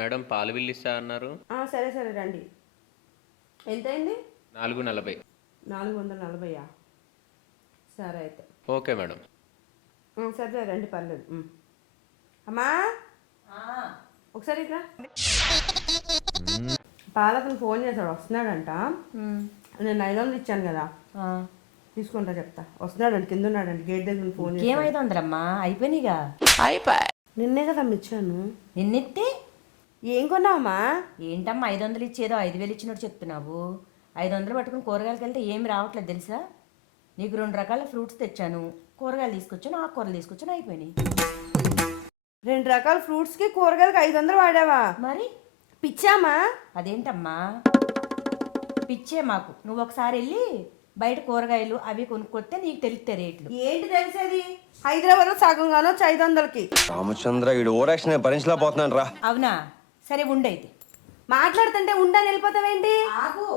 Madam పాలు bill ఇస్తా అన్నారు. సరే సరే రండి. ఎంతైంది? 440. 440. సరే అయితే ఓకే మేడం. సరే రండి, పర్లేదు. అమ్మా ఒకసారి ఇట్లా. పాలకుని ఫోన్ చేశాడు, వస్తున్నాడంట. నేను 500 ఇచ్చాను కదా, తీసుకుంటా చెప్తా. వస్తున్నాడంట, కింద ఉన్నాడంట, గేట్ దగ్గర ఫోన్ చేసి. ఏమైందమ్మా? అయిపోయినాయిగా. నిన్నే కదా ఇచ్చాను. నిన్నెత్తే ఏం కొన్నావమ్మా? ఏంటమ్మా 500 ఇచ్చేదో 5000 ఇచ్చినట్టు చెప్తున్నావు. 500 పట్టుకుని కూరగాయలకి వెళ్తే ఏమి రావట్లేదు తెలుసా. నీకు 2 రకాల ఫ్రూట్స్ తెచ్చాను, కూరగాయలు తీసుకొచ్చాను, ఆకుకూరలు తీసుకొచ్చాను, అయిపోయినాయి. 2 రకాల ఫ్రూట్స్కి కూరగాయలకి 500 వాడావా? మరి పిచ్చామా? అదేంటమ్మా పిచ్చే మాకు. నువ్వు ఒకసారి వెళ్ళి బయట కూరగాయలు అవి కొనుక్కొస్తే నీకు తెలిస్తే రేట్లు. ఏంటి తెలిసేది? హైదరాబాద్లో సగం కానొచ్చు 500కి. రామచంద్ర వీడు ఓరాక్షన్ భరించలేకపోతున్నాను రా. అవునా, సరే ఉండైతే. మాట్లాడుతుంటే ఉండని వెళ్ళిపోతావేంటి? ఆగు.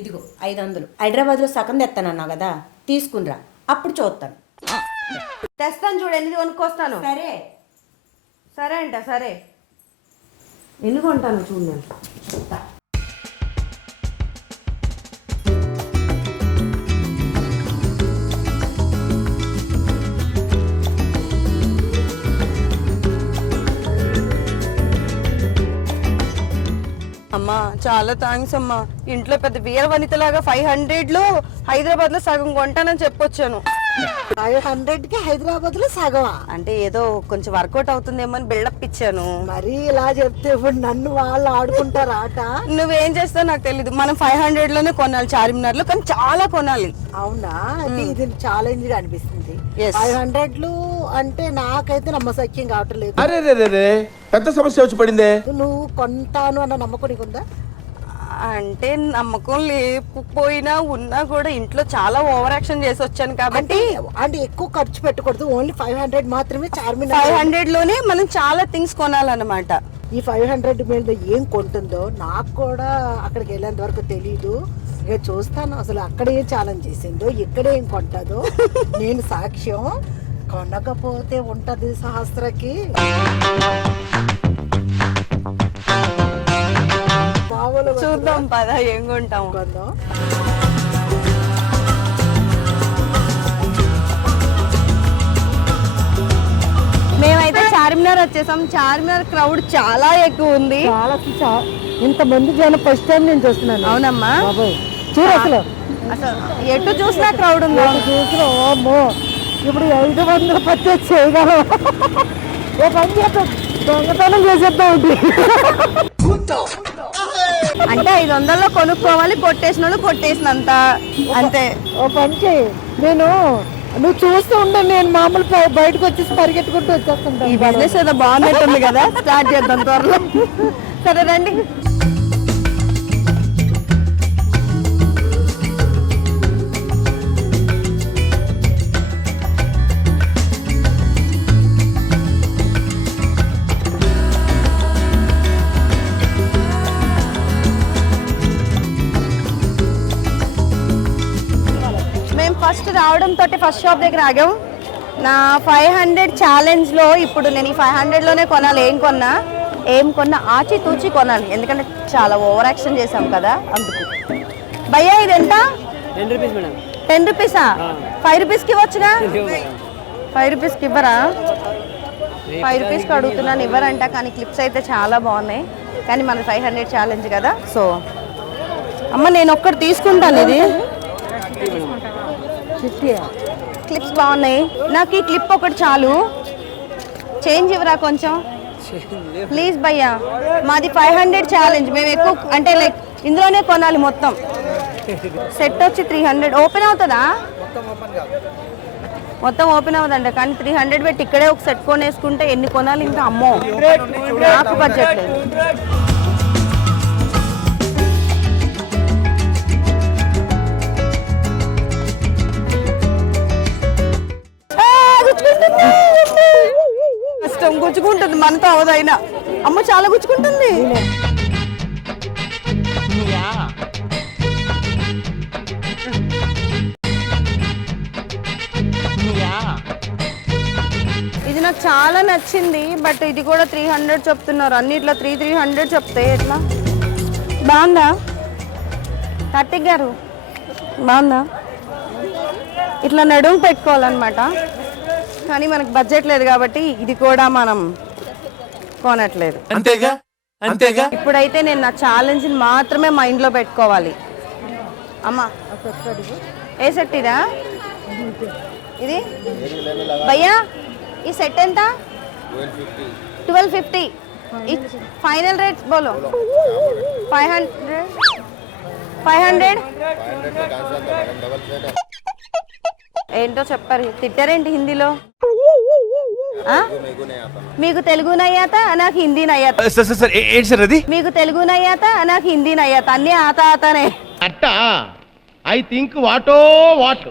ఇదిగో 500 హైదరాబాద్లో సగం తెస్తానన్నావు కదా, తీసుకునిరా, అప్పుడు చూస్తాను. తెస్తాను చూడు, ఎన్ని కొనుక్కొస్తాను. సరే సరే అంట, సరే. ఎన్ని కొంటాను చూడు నేను. అమ్మా చాలా థ్యాంక్స్ అమ్మా. ఇంట్లో పెద్ద వీర వనితలాగా 500లో హైదరాబాద్లో సగం కొంటానని చెప్పొచ్చాను. 500కి హైదరాబాద్ లో సగమా? అంటే ఏదో కొంచెం వర్కౌట్ అవుతుందేమో అని బిల్డప్ ఇచ్చాను. మరి ఇలా చెప్తే ఇప్పుడు నన్ను వాళ్ళు ఆడుకుంటారు ఆట. నువ్వేం చేస్తావు నాకు తెలీదు. మనం 500లోనే కొనాలి చార్మినార్లో, కానీ చాలా కొనాలి. అవునా? అయితే ఇది ఛాలెంజ్ గా అనిపిస్తుంది. Yes. 500లు అంటే నాకైతే నమ్మసక్యం కావటం లేదు. అరే రే రే పెద్ద సమస్య వచ్చి పడిందే. నువ్వు కొంటాను అన్న నమ్మకం నీకుందా? అంటే నమ్మకం లేకపోయినా ఉన్నా కూడా ఇంట్లో చాలా ఓవర్ యాక్షన్ చేసి వచ్చాను కాబట్టి. అంటే ఎక్కువ ఖర్చు పెట్టకూడదు, ఓన్లీ 500 మాత్రమే చార్మినార్. 500లోనే మనం చాలా థింగ్స్ కొనాలన్నమాట. ఈ 500 మీద ఏం కొంటుందో నాకు కూడా అక్కడికి వెళ్ళేంత వరకు తెలీదు. ఇక చూస్తాను అసలు అక్కడ ఏం ఛాలెంజ్ చేసిందో, ఇక్కడ ఏం కొంటుందో. నేను సాక్ష్యం. కొనకపోతే ఉంటది సహస్రకి. చూద్దాం పద, ఏం కొంటాం. కొందాం. మేమైతే చార్మినార్ వచ్చేసాం. చార్మినార్ క్రౌడ్ చాలా ఎక్కువ ఉంది. ఇంత మంది జనం ఫస్ట్ టైం నేను చూస్తున్నాను. అవునమ్మా, చూడు అసలు అసలు ఎటు చూసినా క్రౌడ్ ఉంది. చూసిన ఓమో ఇప్పుడు 500 పత్తి చేయగలం. ఓ పని చేద్దాం, దొంగతనం చేసేద్దాం ఉంటుంది. అంటే 500లో కొనుక్కోవాలి, కొట్టేసిన వాళ్ళు కొట్టేసినంత అంతే. ఓ పని చేయి, నువ్వు చూస్తూ ఉండే, నేను మామూలు బయటకు వచ్చేసి పరిగెట్టుకుంటూ వచ్చేస్తుంటా. ఈ బిజినెస్ ఏదో బాగున్నట్టుంది కదా, స్టార్ట్ చేద్దాం త్వరలో. సరే రండి. మేము ఫస్ట్ రావడంతో ఫస్ట్ షాప్ దగ్గర ఆగాం. నా 500 ఛాలెంజ్లో ఇప్పుడు నేను ఈ 500లోనే కొనాలి. ఏం కొన్నా ఆచితూచి కొనాలి, ఎందుకంటే చాలా ఓవర్ యాక్షన్ చేసాం కదా అందుకు. భయ్యా ఇది ఎంత? 10 రూపీస్ మేడం. 10 రూపీసా? 5 రూపీస్కి ఇవ్వచ్చుగా. 5 రూపీస్కి ఇవ్వరా? 5 రూపీస్కి అడుగుతున్నాను, ఇవ్వరంట. కానీ క్లిప్స్ అయితే చాలా బాగున్నాయి, కానీ మన 500 ఛాలెంజ్ కదా. సో అమ్మ నేను ఒక్కటి తీసుకుంటాను. ఇది క్లిప్స్ బాగున్నాయి, నాకు ఈ క్లిప్ ఒకటి చాలు. చేంజ్ ఇవ్వరా కొంచెం ప్లీజ్ భయ్యా. మాది 500 ఛాలెంజ్, మేము ఎక్కువ అంటే లైక్ ఇందులోనే కొనాలి. మొత్తం సెట్ వచ్చి 300. ఓపెన్ అవుతుందా? మొత్తం ఓపెన్ అవుతుందంట, కానీ 300 పెట్టి ఇక్కడే ఒక సెట్ కొనేసుకుంటే ఎన్ని కొనాలి ఇంకా. అమ్మో నాకు బడ్జెట్ లేదు. కష్టం, గుచ్చుకుంటుంది, మనతో అవదైనా. అమ్మ చాలా గుచ్చుకుంటుంది. ఇది నాకు చాలా నచ్చింది, బట్ ఇది కూడా 300 చెప్తున్నారు. అన్నిట్లో 300 చెప్తే ఎట్లా? బాగుందా కార్తిక్ గారు? బాగుందా? ఇట్లా నడుము పెట్టుకోవాలన్నమాట, కానీ మనకు బడ్జెట్ లేదు కాబట్టి ఇది కూడా మనం కొనట్లేదు. అంతేగా అంతేగా. ఇప్పుడైతే నేను నా ఛాలెంజ్ని మాత్రమే మైండ్లో పెట్టుకోవాలి. అమ్మా ఏ సెట్ ఇదా? ఇది భయ్యా ఈ సెట్ ఎంత? 1250. ఫైనల్ రేట్ బోలో. 500. ఏంటో చెప్పారు, తిట్టారేంటి హిందీలో? మీకు తెలుగు నయ్యాత, నాకు హిందీ నయ్యాత. ఏంటి సార్ అది? మీకు తెలుగు నయ్యాత, నాకు హిందీ నయ్యాత, అన్నీ ఆత ఆతనే. అట్టా ఐ థింక్ వాటో వాట్.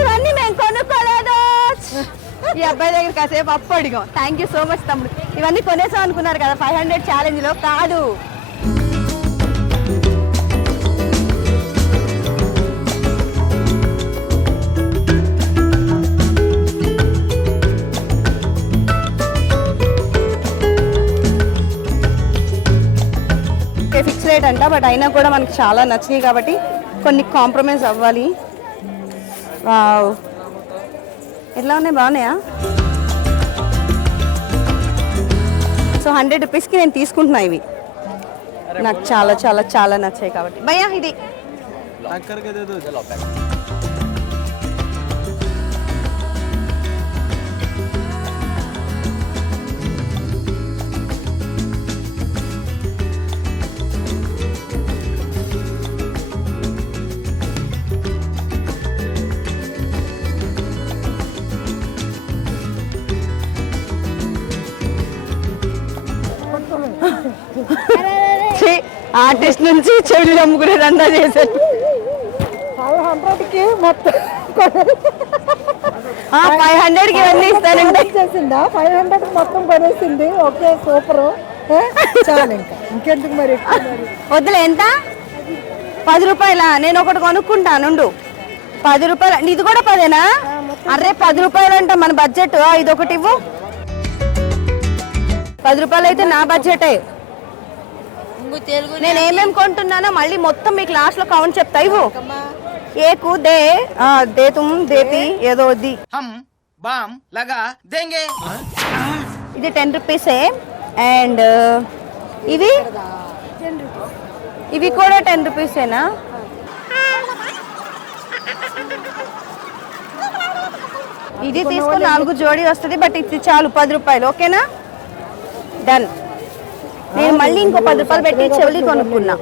ఇవన్నీ మేము కొనుక్కోలేదు. ఈ అబ్బాయి దగ్గర కాసేపు అప్పు అడిగాం. థ్యాంక్ యూ సో మచ్ తమ్ముడు. ఇవన్నీ కొనేసాం అనుకున్నారు కదా 500 ఛాలెంజ్లో. కాదు, ఫిక్స్ రేట్ అంట, బట్ అయినా కూడా మనకి చాలా నచ్చినాయి కాబట్టి కొన్ని కాంప్రమైజ్ అవ్వాలి. వావ్, ఎట్లా ఉన్నాయి? బాగున్నాయా? సో 100 రూపీస్కి నేను తీసుకుంటున్నా. ఇవి నాకు చాలా చాలా చాలా నచ్చాయి కాబట్టి. భయ్యా ఇది ఆర్టిస్ట్ నుంచి చెవులు అమ్ముకునే దందా చేశారు. 500కి మొత్తం 500కి ఇవన్నీ ఇస్తానంటే చేసిందా? 500 మొత్తం కొనేసింది. Okay, super. చాలు, ఇంకెందుకు మరి? వద్దులే. ఎంత? 10 రూపాయల? నేను ఒకటి కొనుక్కుంటాను. 10 రూపాయలు. ఇది కూడా 10ఏనా? అరే 10 రూపాయలు అంట మన బడ్జెట్. ఇది ఒకటి ఇవ్వు. 10 రూపాయలు అయితే నా బడ్జెటే. నేను ఏమేమి కొంటున్నానో మళ్ళీ మొత్తం మీకు లాస్ట్ లో కౌంట్ చెప్తా. ఇవ్వు. ఏకు దే దే తుమ్ దేతి ఏదో ది. ఇది 10 రూపీసే. అండ్ ఇవి కూడా 10 రూపీసేనా? ఇది తీసుకో, 4 జోడీ వస్తుంది. బట్ ఇది చాలు 10 రూపాయలు. ఓకేనా? డన్. నేను మళ్ళీ ఇంకో 10 రూపాయలు పెట్టి చెవులి కొనుక్కున్నా.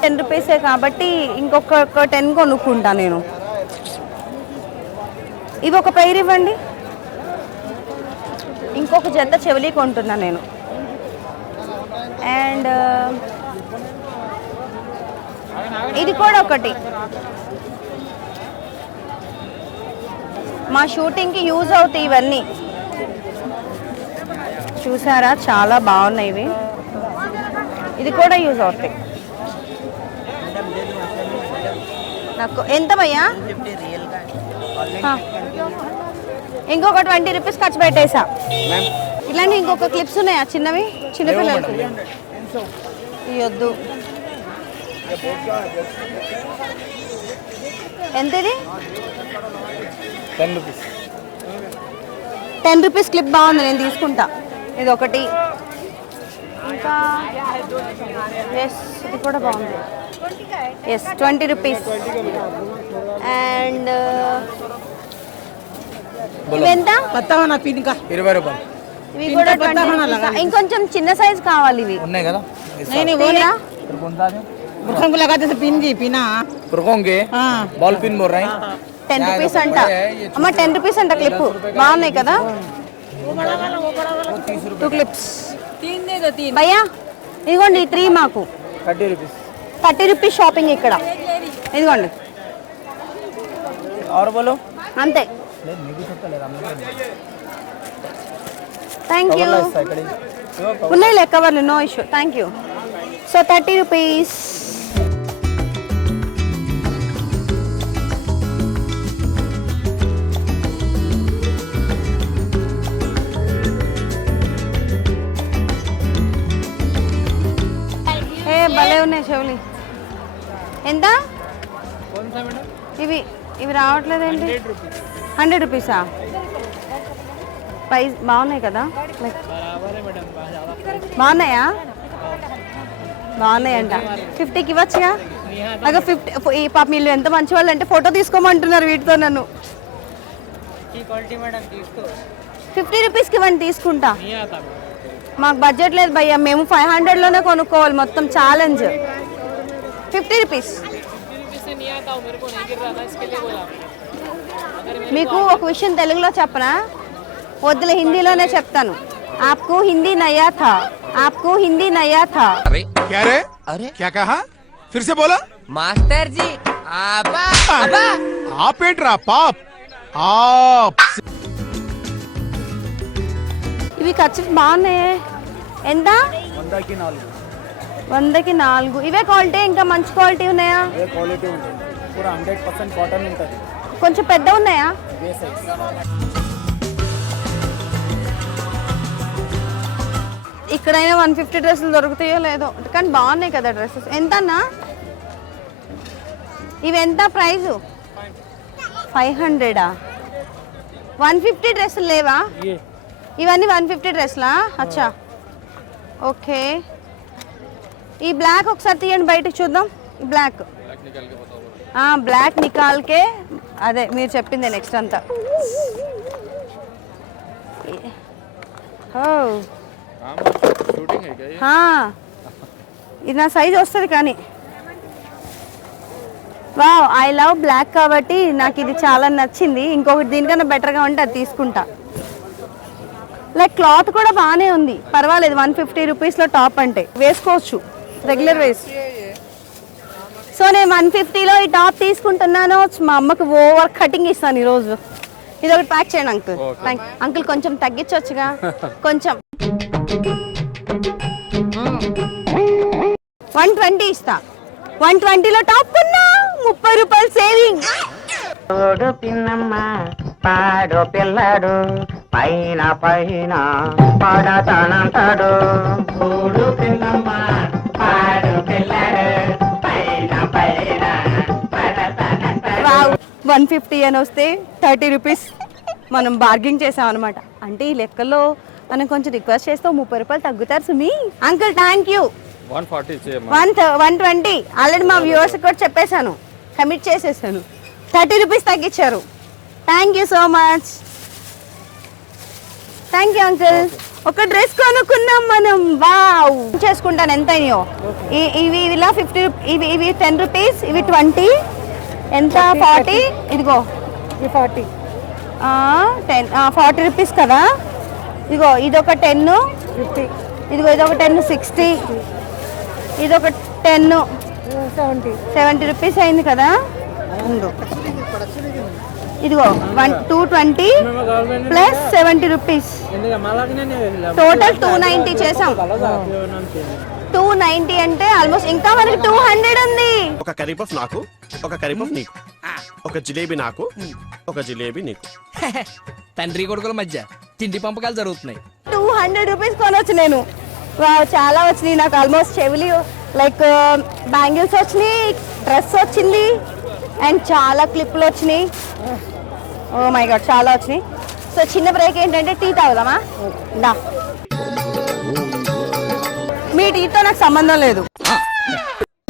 10 రూపీసే కాబట్టి ఇంకొక 10 కొనుక్కుంటా నేను. ఇవి ఒక పెయిర్ ఇవ్వండి. ఇంకొక జత చెవులి కొంటున్నా నేను. అండ్ ఇది కూడా ఒకటి. మా షూటింగ్కి యూజ్ అవుతాయి ఇవన్నీ. చూసారా, చాలా బాగున్నాయి ఇవి. ఇది కూడా యూజ్ అవుతాయి నాకు. ఎంత భయ్యా? ఇంకొక 20 రూపీస్ ఖర్చు పెట్టేసా. ఇలాంటి ఇంకొక క్లిప్స్ ఉన్నాయా చిన్నవి? చిన్నపిల్లలకి ఇవద్దు. ఎంత ఇది? 10 రూపీస్ క్లిప్ బాగుంది, నేను తీసుకుంటా. ఇది ఒకటి. ఇంకా ఎస్, ఇది కూడా బాగుంది. Yes, 20 rupees. అండ్ ఇవెంత? 20 రూపాయలు. ఇవి కూడా 20 రూపీస్. ఇంకొంచెం చిన్న సైజ్ కావాలి. ఇవి ఉన్నాయి కదా? బాల్ పిన్ బోల్ రై 10 రూపీస్ అంట. అమ్మ 10 రూపీస్ అంట క్లిప్. బాగున్నాయి కదా? 2 క్లిప్స్ భయ్యా. ఇదిగోండి 3 మాకు 30 రూపీస్ షాపింగ్ ఇక్కడ. ఇదిగోండి అంతే. Thank you. ఉన్నాయి లెక్క వాళ్ళు, no issue. Thank you. So 30 rupees. ఇవి ఇవి రావట్లేదండి. 100 రూపీసా? ప్రైస్ బాగున్నాయి కదా, లైక్ బాగున్నాయా? బాగున్నాయంట. 50కి ఇవ్వచ్చుగా. నాకు 50. ఈ పాప వీళ్ళు ఎంత మంచి వాళ్ళు అంటే ఫోటో తీసుకోమంటున్నారు వీటితో నన్ను. 50 రూపీస్కి ఇవ్వండి, తీసుకుంటా. మాకు బడ్జెట్ లేదు భయ్యా, మేము 500లోనే కొనుక్కోవాలి మొత్తం. Challenge 50 rupees. మీకు ఒక విషయం తెలుగులో చెప్పనా? వద్దులే, హిందీలోనే చెప్తాను. ఆప్కు హిందీ నయా థా, ఆప్కు హిందీ నయా థా. क्या रे? अरे क्या कहा? फिर से बोला? మాస్టర్ జీ ఆబా आप ఏంట్రా పాప్? आप ఇవి ఖర్చు బాగున్నాయి. ఎంత? 100కి 4. ఇవే క్వాలిటీ, ఇంకా మంచి క్వాలిటీ ఉన్నాయా? క్వాలిటీ ఉంటుంది, పూరా 100% కాటన్ ఉంటుంది. కొంచెం పెద్ద ఉన్నాయా? ఇక్కడైనా 150 డ్రెస్సులు దొరుకుతాయో లేదో, కానీ బాగున్నాయి కదా డ్రెస్సెస్. ఎంత అన్నా ఇవి? ఎంత ప్రైజు? 500ఆ? 150 డ్రెస్సులు లేవా? ఇవన్నీ 150 డ్రెస్సులా? అచ్చా, ఓకే. ఈ బ్లాక్ ఒకసారి తీయండి బయటకు చూద్దాం. ఈ బ్లాక్ బ్లాక్ నికాల్కే, అదే మీరు చెప్పిందే నెక్స్ట్ అంతా. ఇది నా సైజ్ వస్తుంది కానీ. వావ్, ఐ లవ్ బ్లాక్ కాబట్టి నాకు ఇది చాలా నచ్చింది. ఇంకొకటి దీనికన్నా బెటర్గా ఉంటే అది తీసుకుంటా. లైక్ క్లాత్ కూడా బాగానే ఉంది, పర్వాలేదు. 150 రూపీస్లో టాప్ అంటే వేసుకోవచ్చు, రెగ్యులర్ వేస్. సో నేను 150లో ఈ టాప్ తీసుకుంటున్నాను. మా అమ్మకి ఓవర్ కటింగ్ ఇస్తాను ఈరోజు. ఇది ఒకటి ప్యాక్ చేయండి అంకుల్. అంకుల్ కొంచెం తగ్గించవచ్చుగా, కొంచెం. 120 ఇస్తా. 120లో టాప్ కొన్నా, 30 రూపాయలు సేవింగ్. పాడు పిల్లడు పైన పైన పాడతానంటాడు. చూడు పిల్లమ్మ పాడు పిల్లడు పైన పైన వావ్, 150 అని వస్తే 30 రూపీస్ మనం బార్గింగ్ చేసాం అనమాట. అంటే ఈ లెక్కలో మనం కొంచెం రిక్వెస్ట్ చేస్తే 30 రూపాయలు తగ్గుతారు సుమి. Uncle thank you. 120 ఆల్రెడీ మా వ్యూవర్స్ కూడా చెప్పేశాను, కమిట్ చేసేసాను. 30 రూపీస్ తగ్గించారు. Thank you so much. Thank you uncle. ఒక డ్రెస్ కొనుక్కున్నాం మనం. వావ్, చేసుకుంటాను ఎంత అయ్యో. ఇవి ఇలా 50 ఇవి 10 రూపీస్, ఇవి 20. ఎంత? 40. ఇదిగో 40. 40 రూపీస్ కదా. ఇదిగో ఇదొక 10, 50. ఇదిగో ఇదొక 10, 60. ఇదొక 10, 70 రూపీస్ అయింది కదా. ఇదిగో 220 ప్లస్ 70 రూపీస్, టోటల్ 290 చేసాం. 290 అంటే ఆల్మోస్ట్ ఇంకా మనకి 200 ఉంది. ఒక కర్రీ పఫ్ నాకు, ఒక కర్రీ పఫ్ నీకు, ఒక జిలేబీ నాకు, ఒక జిలేబీ నీకు. తండ్రి కొడుకుల మధ్య తిండి పంపకాలు జరుగుతున్నాయి. 200 రూపీస్ కొనొచ్చు నేను. వావ్, చాలా వచ్చినాయి నాకు. ఆల్మోస్ట్ చెవులు, లైక్ బ్యాంగిల్స్ వచ్చినాయి, డ్రెస్ వచ్చింది, అండ్ చాలా క్లిప్లు వచ్చినాయి. ఓ మై గాడ్, చాలా వచ్చినాయి. సో చిన్న బ్రేక్ ఏంటంటే టీ తాగుదామా? దా. మీ టీతో నాకు సంబంధం లేదు.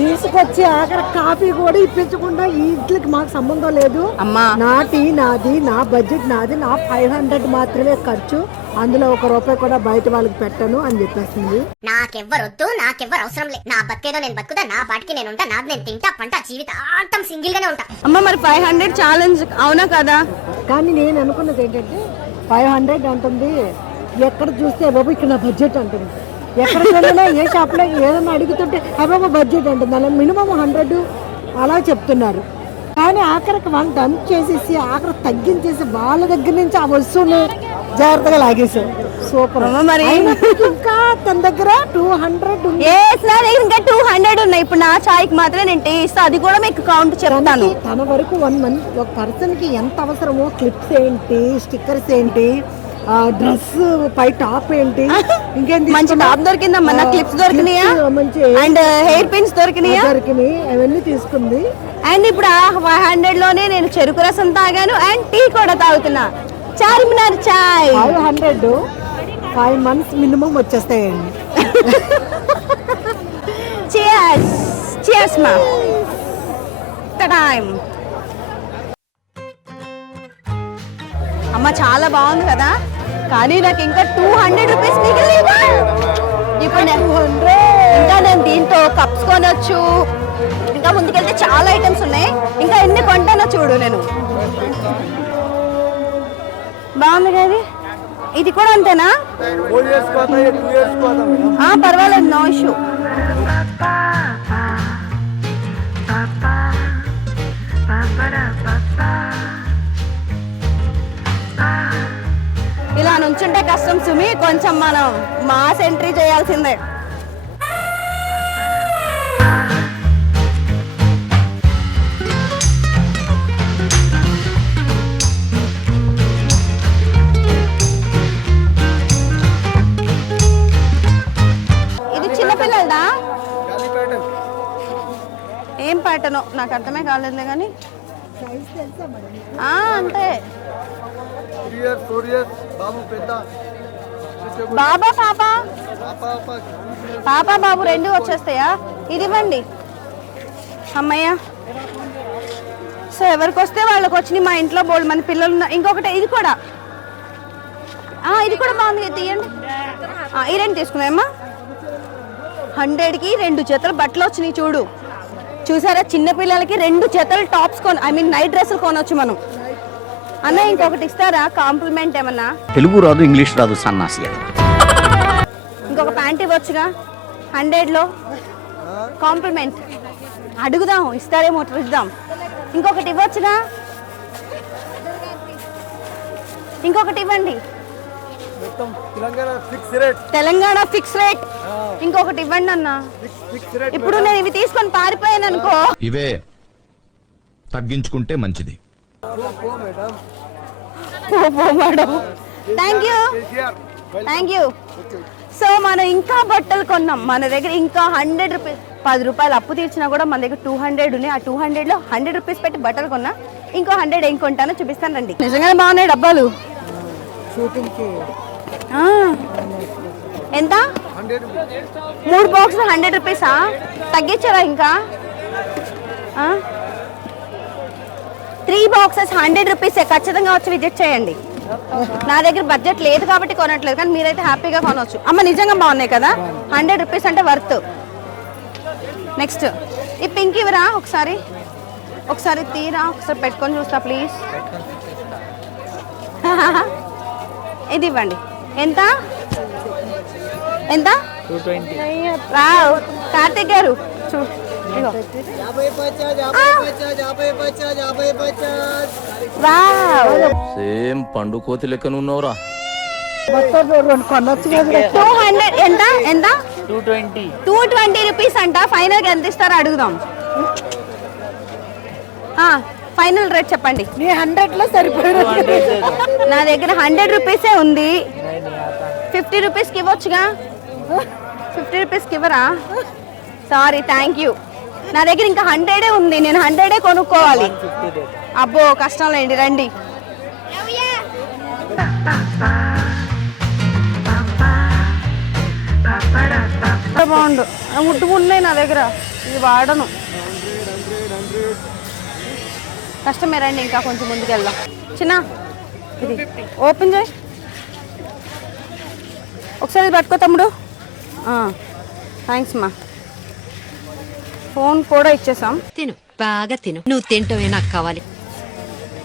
తీసుకొచ్చి ఆఖరి కాఫీ కూడా ఇప్పించకుండా ఈ ఇంట్లోకి మాకు సంబంధం లేదు అమ్మా. నా టీ నాది, నా బడ్జెట్ నాది, నా 500 మాత్రమే ఖర్చు, అందులో 1 రూపాయి కూడా బయట వాళ్ళకి పెట్టను అని చెప్పేసింది. నాకెవ్వరొద్దు, నాకెవ్వరు అవసరం లేదు. నా బతికేదో నేను బతుకుతా, నా పాటికి నేను ఉంటా, నాది నేను తింటా, పంట, జీవితాంతం సింగిల్ గానే ఉంటా. అమ్మ మరి 500 ఛాలెంజ్ అవునా కదా? కానీ నేను అనుకున్నది ఏంటంటే 500 అంటుంది, ఎక్కడ చూస్తే బాబు ఇక్కడ నా బడ్జెట్ అంటుంది. ఎక్కడికి వెళ్ళినా ఏ షాప్లో ఏదైనా అడుగుతుంటే బాబు బడ్జెట్ అంటుంది. అలా మినిమం 100 అలా చెప్తున్నారు. కానీ ఆఖరికి వాళ్ళు డంప్ చేసేసి ఆఖరి తగ్గించేసి వాళ్ళ దగ్గర నుంచి ఆ వస్తువులు జాగ్రత్తగా లాగేశారు. సూపర్. మరి ఇంకా తన దగ్గర 200 ఇంకా 200 ఉన్నాయి. ఇప్పుడు నా చాయ్కి మాత్రమే నేను టీ ఇస్తా, అది కూడా మీకు కౌంట్ చెప్తాను. తన వరకు ఒక పర్సన్ కి ఎంత అవసరమో, క్లిప్స్ ఏంటి, స్టిక్కర్స్ ఏంటి, డ్రెస్ పై టాప్ ఏంటి, ఇంకేంటి మంచి టాప్ దొరికిందమ్మా. నా క్లిప్స్ దొరికినాయా, మంచి అండ్ హెయిర్ పిన్స్ దొరికినాయా, అవన్నీ తీసుకుంది. అండ్ ఇప్పుడు ఆ 500లోనే నేను చెరుకు రసం తాగాను అండ్ టీ కూడా తాగుతున్నా. చార్మినార్ చాయ్ 500 5 months మినిమం వచ్చేస్తాయండి. చియర్స్ చియర్స్ మా టైం. అమ్మ చాలా బాగుంది కదా, కానీ నాకు ఇంకా 200 రూపీస్ మిగిలిన. ఇప్పుడు ఇంకా నేను దీంతో కప్స్ కొనొచ్చు, ఇంకా ముందుకెళ్తే చాలా ఐటమ్స్ ఉన్నాయి. ఇంకా ఎన్ని కొంటానో చూడు నేను. బాగుంది కదా, ఇది కూడా అంతేనా? పర్వాలేదు, నో ఇష్యూ. ఇలా నుంచుంటే కష్టం సుమి, కొంచెం మనం మాస్ ఎంట్రీ చేయాల్సిందే. ఇది చిన్నపిల్లలదా? ఏం ప్యాటర్నో నాకు అర్థమే కాలేదులే కానీ అంతే. బాబా పాప బాబు రెండు వచ్చేస్తాయా? ఇది ఇవ్వండి అమ్మయ్య. సో ఎవరికి వస్తే వాళ్ళకి వచ్చినాయి. మా ఇంట్లో బోల్డ్ మంది పిల్లలు ఉన్నారు. ఇంకొకటి ఇది కూడా బాగుంది, తీయండి. ఈ రెండు తీసుకున్నాయమ్మా. 100కి 2 జతలు బట్టలు వచ్చినాయి చూడు. చూసారా, చిన్నపిల్లలకి 2 జతలు టాప్స్ నైట్ డ్రెస్సులు కొనొచ్చు మనం. అన్న ఇంకొకటి ఇస్తారా కాంప్లిమెంట్ ఏమన్నా? తెలుగు రాదు, ఇంగ్లీష్ రాదు, సన్నాసి. ఇంకొక ప్యాంట్ ఇవ్వచ్చుగా 100లో కాంప్లిమెంట్. అడుగుదాం, ఇస్తారేమో, చూద్దాం. ఇంకొకటి ఇవ్వచ్చుగా, ఇంకొకటి ఇవ్వండి. Telangana fix rate. ఇంకొకటి ఇవ్వండి అన్న. ఇప్పుడు నేను ఇవి తీసుకొని పారిపోయాను అనుకో. ఇవే తగ్గించుకుంటే మంచిది. Thank you. సో మనం ఇంకా బట్టలు కొన్నాం. మన దగ్గర ఇంకా 100 రూపీస్, 10 రూపాయలు అప్పు తీర్చినా కూడా మన దగ్గర 200 ఉన్నాయి. ఆ 200లో 100 రూపీస్ పెట్టి బట్టలు కొన్నా. ఇంకో 100 ఏం కొంటానో చూపిస్తాను రండి. నిజంగానే బాగున్నాయి డబ్బాలు. ఎంత? 3 బాక్సులు 100 రూపీసా? తగ్గించారా ఇంకా? 3 బాక్సెస్ 100 రూపీసే. ఖచ్చితంగా వచ్చి విజిట్ చేయండి. నా దగ్గర బడ్జెట్ లేదు కాబట్టి కొనట్లేదు, కానీ మీరైతే హ్యాపీగా కొనవచ్చు. అమ్మ నిజంగా బాగున్నాయి కదా, 100 రూపీస్ అంటే వర్త్. నెక్స్ట్ ఈ పింక్ ఇవరా, ఒకసారి తీరా, ఒకసారి పెట్టుకొని చూస్తా ప్లీజ్. ఇది ఇవ్వండి. ఎంత ఎంత? 220. వావ్, కార్తిక్ గారు చూడు. సేమ్ పండు కోతి లెక్కన ఉన్నవరా. 200 ఎంత? ఎంత? 220 రూపీస్ అంట. ఫైనల్ గా ఎంత ఇస్తారో అడుగుదాం. ఫైనల్ రేట్ చెప్పండి. 100లో సరిపోయారు. నా దగ్గర 100 రూపీసే ఉంది. 50 రూపీస్కి ఇవ్వచ్చుగా? 50 రూపీస్కి ఇవ్వరా? Sorry, thank you. నా దగ్గర ఇంకా 100 ఉంది. నేను 100 కొనుక్కోవాలి. అబ్బో కష్టం లేండి, రండి. బాగుండు, ముట్టుకున్నాయి నా దగ్గర. ఇది వాడను, కష్టమే. రండి ఇంకా కొంచెం ముందుకు వెళ్దాం. చిన్న ఇది ఓపెన్ చేయి ఒకసారి. ఇది పట్టుకో తమ్ముడు. థ్యాంక్స్ మా. ఫోన్ కూడా ఇచ్చేసాం. తిను, బాగా తిను. నువ్వు తింటవే నాకు కావాలి.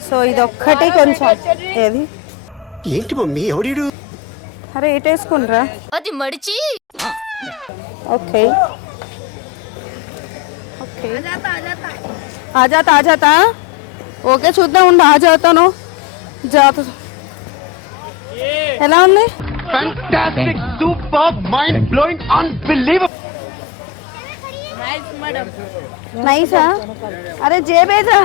సో ఇది ఒక్కటి కొంచెం. ఏది? ఏంటి మమ్మీ, ఎవడీడు? అరే ఏటేసుకునిరా. అది మడిచి. Okay okay, ఆజాతా. ఓకే చూద్దాం, ఉండు. ఆజాతాను జాత ఎలా ఉంది? Fantastic, superb, mind-blowing, unbelievable. నైసా? అరే జేబేదా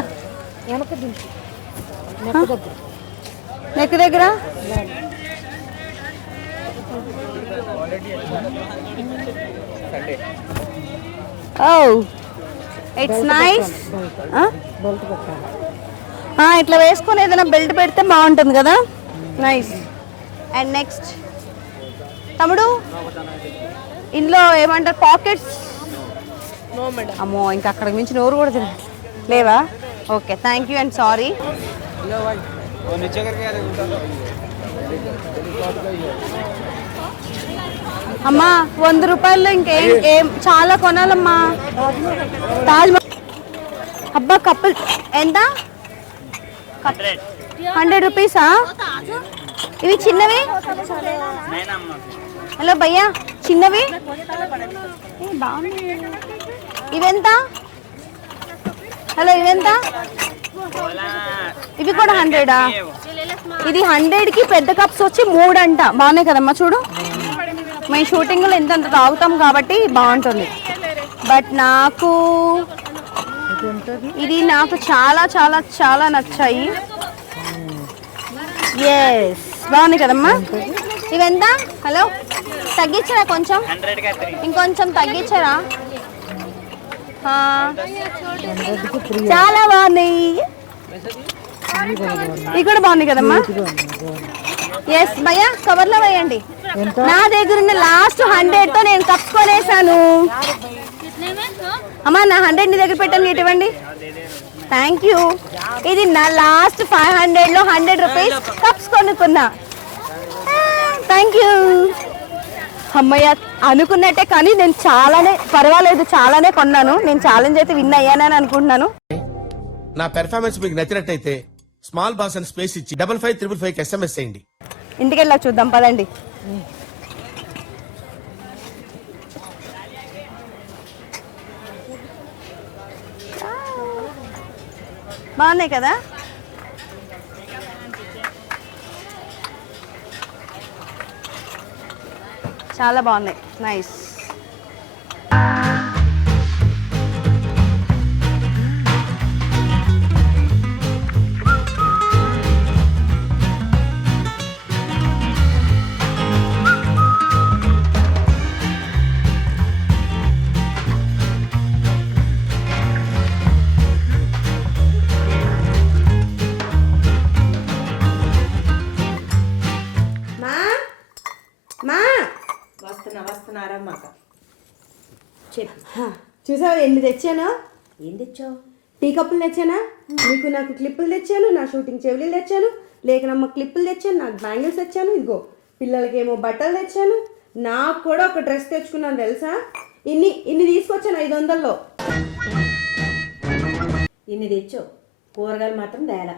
నెక్ దగ్గర. Oh it's nice. బెల్ట్ పెట్టాలి. ఇట్లా వేసుకొని ఏదైనా బెల్ట్ పెడితే బాగుంటుంది కదా. నైస్. అండ్ నెక్స్ట్ తమ్ముడు ఇందులో ఏమంటారు పాకెట్స్? అమ్మో ఇంకా అక్కడికి మించి నోరు కూడా తినట్లేదు. లేవా? Okay, thank you and sorry. అమ్మా 100 రూపాయల్లో ఇంకేం చాలా కొనాలమ్మా. తాజ్ అబ్బా కప్పుల్ ఎంత? 100 రూపీసా? ఇవి చిన్నవి? హలో భయ్యా, చిన్నవి ఇవెంత? హలో ఇవెంత? ఇవి కూడా 100ఆ? ఇది 100కి పెద్ద కప్స్ వచ్చి 3 అంట. బాగున్నాయి కదమ్మా చూడు. మేము షూటింగ్లో ఇంతంత తాగుతాం కాబట్టి బాగుంటుంది. బట్ నాకు ఇది చాలా చాలా చాలా నచ్చాయి. ఎస్ బాగున్నాయి కదమ్మా. ఇవెంత? హలో తగ్గించరా కొంచెం, ఇంకొంచెం తగ్గించరా? చాలా బాగున్నాయి. ఇవి కూడా బాగున్నాయి కదమ్మా. ఎస్ భయ్యా కవర్లో వేయండి. నా దగ్గర ఉన్న లాస్ట్ 100తో నేను కప్స్ కొనేసాను. అమ్మా నా 100 నీ దగ్గర పెట్టండి, ఇటువంటి. Thank you. ఇది నా లాస్ట్ 500లో 100 రూపీస్ కప్స్ కొనుక్కున్నా. Thank you. అమ్మయ్య అనుకున్నట్టే, కానీ నేను చాలానే పర్వాలేదు చాలానే కొన్నాను. నేను ఛాలెంజ్ అయితే విన్ అయ్యానని అనుకుంటున్నాను. నా పెర్ఫార్మెన్స్ మీకు నచ్చినట్టయితే స్మాల్ బాస్ అని స్పేస్ ఇచ్చి 5555 SMS చేయండి. ఇంటికి వెళ్ళా చూద్దాం పదండి. బాగున్నాయి కదా. చాలా బాగున్నాయి. నైస్. వస్తున్నారమ్మా. చెప్పు. చూసావా ఎన్ని తెచ్చాను? ఏం తెచ్చావు? టీ కప్పులు తెచ్చానా? నాకు క్లిప్పులు తెచ్చాను, నా షూటింగ్ చెవులు తెచ్చాను, లేకనమ్మ క్లిప్పులు తెచ్చాను, నాకు బ్యాంగిల్స్ తెచ్చాను, ఇదిగో పిల్లలకేమో బట్టలు తెచ్చాను, నాకు కూడా ఒక డ్రెస్ తెచ్చుకున్నాను తెలుసా. ఇన్ని తీసుకొచ్చాను 500లో. ఇన్ని తెచ్చావు, కూరగాయలు మాత్రం తేలా.